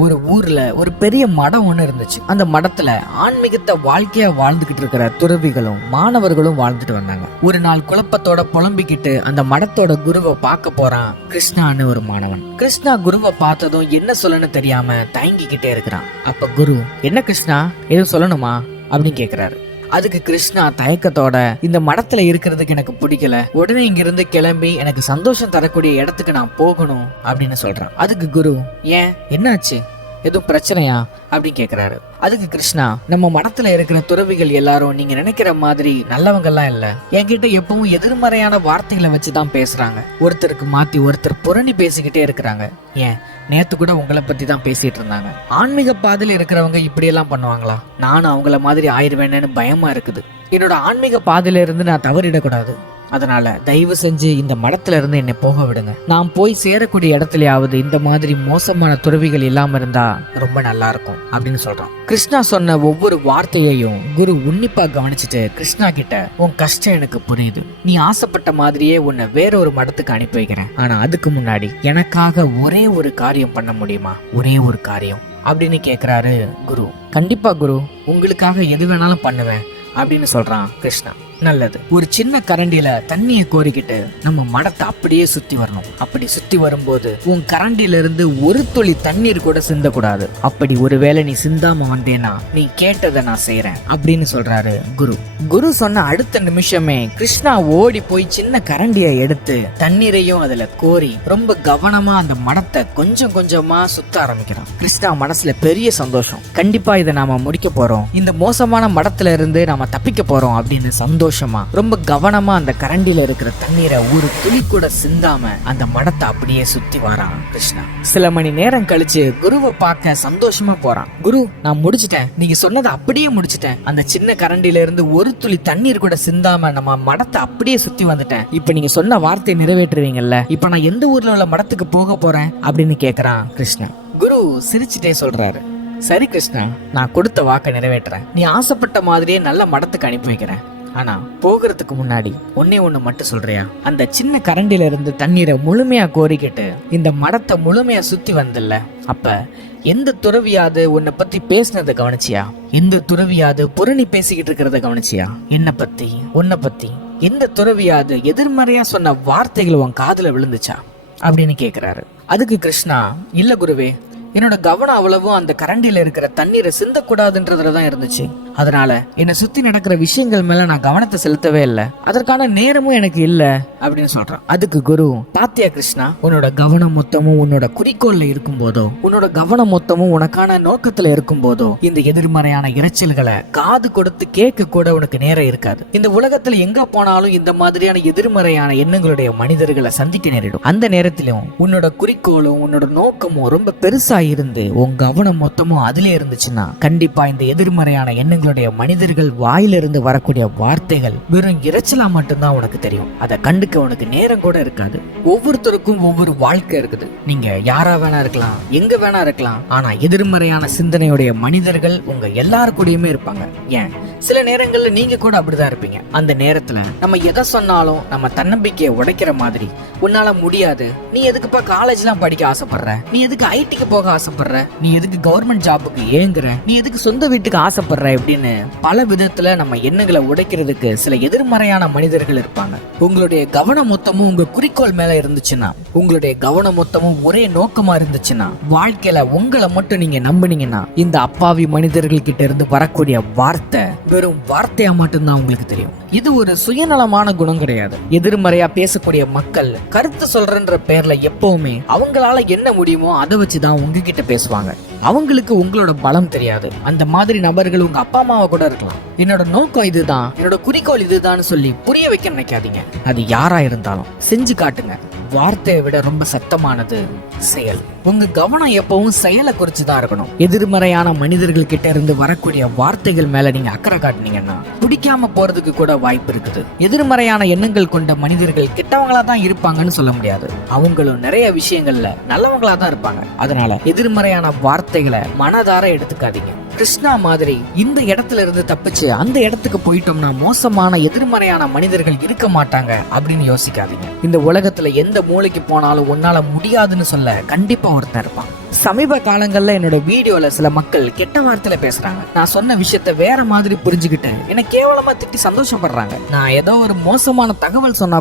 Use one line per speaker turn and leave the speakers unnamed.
ஒரு ஊர்ல ஒரு பெரிய மடம் ஒன்று இருந்துச்சு. அந்த மடத்துல ஆன்மீகத்தை வாழ்க்கையா வாழ்ந்துகிட்டு இருக்கிற துறவிகளும் மாணவர்களும் வாழ்ந்துட்டு வந்தாங்க. ஒரு நாள் குழப்பத்தோட புலம்பிக்கிட்டு அந்த மடத்தோட குருவை பார்க்க போறான் கிருஷ்ணான்னு ஒரு மாணவன். கிருஷ்ணா குருவை பார்த்ததும் என்ன சொல்லணும்னு தெரியாம தயங்கிக்கிட்டே இருக்கிறான். அப்ப குரு என்ன கிருஷ்ணா? எதுவும் சொல்லணுமா? அப்படின்னு கேக்குறாரு. அதுக்கு கிருஷ்ணா தயக்கத்தோட இந்த மடத்துல இருக்கிறதுக்கு எனக்கு பிடிக்கல. உடனே இங்க இருந்து கிளம்பி எனக்கு சந்தோஷம் தரக்கூடிய இடத்துக்கு நான் போகணும் அப்படின்னு சொல்றான். அதுக்கு குரு ஏன்? என்னாச்சு? எதுவும் பிரச்சனையா அப்படின்னு கேட்குறாரு அதுக்கு கிருஷ்ணா நம்ம மடத்துல இருக்கிற துறவிகள் எல்லாரும் நீங்க நினைக்கிற மாதிரி நல்லவங்கெல்லாம் இல்ல. என்கிட்ட எப்பவும் எதிர்மறையான வார்த்தைகளை வச்சு தான் பேசுறாங்க. ஒருத்தருக்கு மாத்தி ஒருத்தர் புரணி பேசிக்கிட்டே இருக்கிறாங்க. ஏன்? நேத்து கூட உங்களை பத்தி தான் பேசிட்டு இருந்தாங்க. ஆன்மீக பாதையில் இருக்கிறவங்க இப்படியெல்லாம் பண்ணுவாங்களா? நானும் அவங்கள மாதிரி ஆயிருவேன்னு பயமா இருக்குது. என்னோட ஆன்மீக பாதையில இருந்து நான் தவறிடக்கூடாது. அதனால தயவு செஞ்சு இந்த மடத்துல இருந்து என்னை போக விடுங்க. நான் போய் சேரக்கூடிய இடத்துலயாவது இந்த மாதிரி மோசமான துறவிகள் இல்லாம இருந்தா ரொம்ப நல்லா இருக்கும் அப்படின்னு சொல்றான். கிருஷ்ணா சொன்ன ஒவ்வொரு வார்த்தையையும் குரு உன்னிப்பா கவனிச்சுட்டு கிருஷ்ணா கிட்ட உன் கஷ்டம் எனக்கு புரியுது. நீ ஆசைப்பட்ட மாதிரியே உன்னை வேற ஒரு மடத்துக்கு அனுப்பி வைக்கிறேன். ஆனா அதுக்கு முன்னாடி எனக்காக ஒரே ஒரு காரியம் பண்ண முடியுமா? ஒரே ஒரு காரியம் அப்படின்னு கேக்குறாரு குரு. கண்டிப்பா குரு. உங்களுக்காக எது வேணாலும் பண்ணுவேன் அப்படின்னு சொல்றான் கிருஷ்ணா. நல்லது. ஒரு சின்ன கரண்டியில தண்ணியை கோரிக்கிட்டு நம்ம மடத்தை அப்படியே சுத்தி வரணும். அப்படி சுத்தி வரும்போது உன் கரண்டில இருந்து ஒரு துளி தண்ணீர் கூட சிந்தக்கூடாது. அப்படி ஒருவேளை நீ சிந்தாம வந்தேன்னா நீ கேட்டதை நான் செய்யறேன் அப்படின்னு சொல்றாரு குரு. குரு சொன்ன அடுத்த நிமிஷமே கிருஷ்ணா ஓடி போய் சின்ன கரண்டியை எடுத்து தண்ணீரையும் அதுல கோரி ரொம்ப கவனமா அந்த மடத்தை கொஞ்சம் கொஞ்சமா சுத்த ஆரம்பிக்கிறான். கிருஷ்ணா மனசுல பெரிய சந்தோஷம். கண்டிப்பா இதை நாம முடிக்க போறோம். இந்த மோசமான மடத்துல இருந்து நாம தப்பிக்க போறோம் அப்படின்னு சந்தோஷம் ரொம்ப கவனமா அந்த கரண்டில இருக்கிற தண்ணீரை ஒரு துளி கூட சிந்தாம அந்த மடத்தை அப்படியே சுத்தி வரான் கிருஷ்ணா. சில மணி நேரம் கழிச்சு குருவை பார்க்க சந்தோஷமா போறான். குரு நான் முடிச்சிட்டேன். நீங்க சொன்னதை அப்படியே முடிச்சிட்டேன். அந்த சின்ன கரண்டில இருந்து ஒரு துளி தண்ணீர் கூட சிந்தாம நம்ம மடத்தை அப்படியே சுத்தி வந்துட்டேன். இப்ப நீங்க சொன்ன வார்த்தையை நிறைவேற்றுவீங்கல்ல. இப்ப நான் எந்த ஊர்ல உள்ள மடத்துக்கு போக போறேன் அப்படின்னு கேக்குறான் கிருஷ்ணா. குரு சிரிச்சுட்டே சொல்றாரு. சரி கிருஷ்ணா நான் கொடுத்த வாக்கை நிறைவேற்றுறேன். நீ ஆசைப்பட்ட மாதிரியே நல்ல மடத்துக்கு அனுப்பி வைக்கிறேன். ஆனா போகிறதுக்கு முன்னாடி ஒன்னே ஒண்ணு மட்டும் சொல்றியா? அந்த சின்ன கரண்டில இருந்து தண்ணீரை முழுமையா கோரிக்கிட்டு இந்த மடத்தை முழுமையா சுத்தி வந்தல்ல. அப்ப எந்த துறவியாது உன்னை பத்தி பேசினதை கவனிச்சியா? எந்த துறவியாது புரணி பேசிக்கிட்டு இருக்கிறத கவனிச்சியா? என்ன பத்தி உன்னை பத்தி எந்த துறவியாது எதிர்மறையா சொன்ன வார்த்தைகள் உன் காதுல விழுந்துச்சா? அப்படின்னு கேக்குறாரு. அதுக்கு கிருஷ்ணா இல்ல குருவே என்னோட கவனம் அவ்வளவும் அந்த கரண்டியில் இருக்கிற தண்ணீரை சிந்தக்கூடாதுன்றதுல தான் இருந்துச்சு. அதனால என்னை சுத்தி நடக்கிற விஷயங்கள் மேல நான் கவனத்தை செலுத்தவே இல்லை. அதற்கான நேரமும் எனக்கு இல்ல அப்படின்னு சொல்றான். அதுக்கு குரு பாத்தியா கிருஷ்ணா உன்னோட கவனம் மொத்தமும் உன்னோட குறிக்கோள்ல இருக்கும் போதோ உன்னோட கவனம் மொத்தமும் உனக்கான நோக்கத்துல இருக்கும் போதோ இந்த எதிர்மறையான இரைச்சல்களை காது கொடுத்து கேட்க கூட உனக்கு நேரம் இருக்காது. இந்த உலகத்துல எங்க போனாலும் இந்த மாதிரியான எதிர்மறையான எண்ணங்களுடைய மனிதர்களை சந்திக்க நேரிடும். அந்த நேரத்திலும் உன்னோட குறிக்கோளும் உன்னோட நோக்கமும் ரொம்ப பெருசா இருந்து உன் கவனம் மொத்தமும் அதுல இருந்துச்சுன்னா கண்டிப்பா இந்த எதிர்மறையான எண்ணங்கள் நம்மளுடைய மனிதர்கள் வாயிலிருந்து வரக்கூடிய வார்த்தைகள் வெறும் இரைச்சலா மட்டும்தான் உனக்கு தெரியும். அதை கண்டுக்க உனக்கு நேரம் கூட இருக்காது. ஒவ்வொருத்தருக்கும் ஒவ்வொரு வாழ்க்கை இருக்குது. நீங்க யாரா வேணா இருக்கலாம் எங்க வேணா இருக்கலாம். ஆனா எதிர்மறையான சிந்தனையுடைய மனிதர்கள் உங்க எல்லாரு கூடயுமே இருப்பாங்க. ஏன்? சில நேரங்கள்ல நீங்க கூட அப்படிதான் இருப்பீங்க. அந்த நேரத்துல நம்ம எதை சொன்னாலும் நம்ம தன்னம்பிக்கையை உடைக்கிற மாதிரி. உன்னால முடியாது. நீ எதுக்குப்பா காலேஜ்லாம் படிக்க ஆசைப்படுற? நீ எதுக்கு ஐடிக்கு போக ஆசைப்படுற? நீ எதுக்கு கவர்மெண்ட் ஜாபுக்கு ஏங்குற? நீ எதுக்கு சொந்த வீட்டுக்கு ஆசைப்படுற? அப்படின்னு பல விதத்துல நம்ம எண்ணங்களை உடைக்கிறதுக்கு சில எதிர்மறையான மனிதர்கள் இருப்பாங்க. உங்களுடைய கவனம் மொத்தமும் உங்க குறிக்கோள் மேல இருந்துச்சுன்னா உங்களுடைய கவனம் மொத்தமும் ஒரே நோக்கமா இருந்துச்சுன்னா வாழ்க்கையில உங்களை மட்டும் நீங்க நம்புனீங்கன்னா இந்த அப்பாவி மனிதர்கள் கிட்ட இருந்து வரக்கூடிய வார்த்தை வெறும் வார்த்தையா மட்டும்தான் உங்களுக்கு தெரியும். இது ஒரு சுயநலமான குணம் கிடையாது. எதிர்மறையா பேசக்கூடிய மக்கள் கருத்து சொல்றன்ற பேர்ல எப்பவுமே அவங்களால என்ன முடியுமோ அதை வச்சுதான் உங்ககிட்ட பேசுவாங்க. அவங்களுக்கு உங்களோட பலம் தெரியாது. அந்த மாதிரி நபர்கள் உங்க அப்பா அம்மாவை கூட இருக்கலாம். என்னோட நோக்கம் இதுதான். என்னோட குறிக்கோள் இதுதான் சொல்லி புரிய வைக்க நினைக்காதீங்க. அது யாரா இருந்தாலும் செஞ்சு காட்டுங்க. வார்த்தையை விட ரொம்ப சத்தமானது செயல். உங்க கவனம் எப்பவும் செயலை குறிச்சு தான் இருக்கணும். எதிர்மறையான மனிதர்கள் கிட்ட இருந்து வரக்கூடிய வார்த்தைகள் மேல நீங்க அக்கறை காட்டினீங்கன்னா பிடிக்காம போறதுக்கு கூட வாய்ப்பு இருக்குது. எதிர்மறையான எண்ணங்கள் கொண்ட மனிதர்கள் கெட்டவங்களா தான் இருப்பாங்கன்னு சொல்ல முடியாது. அவங்களும் நிறைய விஷயங்கள்ல நல்லவங்களா தான் இருப்பாங்க. அதனால எதிர்மறையான வார்த்தைகளை மனதார எடுத்துக்காதீங்க. கிருஷ்ணா மாதிரி இந்த இடத்துல இருந்து தப்பிச்சு அந்த இடத்துக்கு போயிட்டோம்னா மோசமான எதிர்மறையான மனிதர்கள் இருக்க மாட்டாங்க அப்படின்னு யோசிக்காதீங்க. இந்த உலகத்துல எந்த மூலைக்கு போனாலும் உன்னால முடியாதுன்னு சொல்ல கண்டிப்பா ஒருத்தன் இருப்பான். சமீப காலங்கள்ல என்னோட வீடியோல சில மக்கள் கெட்ட வார்த்தையில பேசுறாங்க. நான் சொன்ன விஷயத்த வேற மாதிரி புரிஞ்சுக்கிட்டேன் என்ன கேவலமா திட்டி சந்தோஷப்படுறாங்க. நான் ஏதோ ஒரு மோசமான தகவல் சொன்னா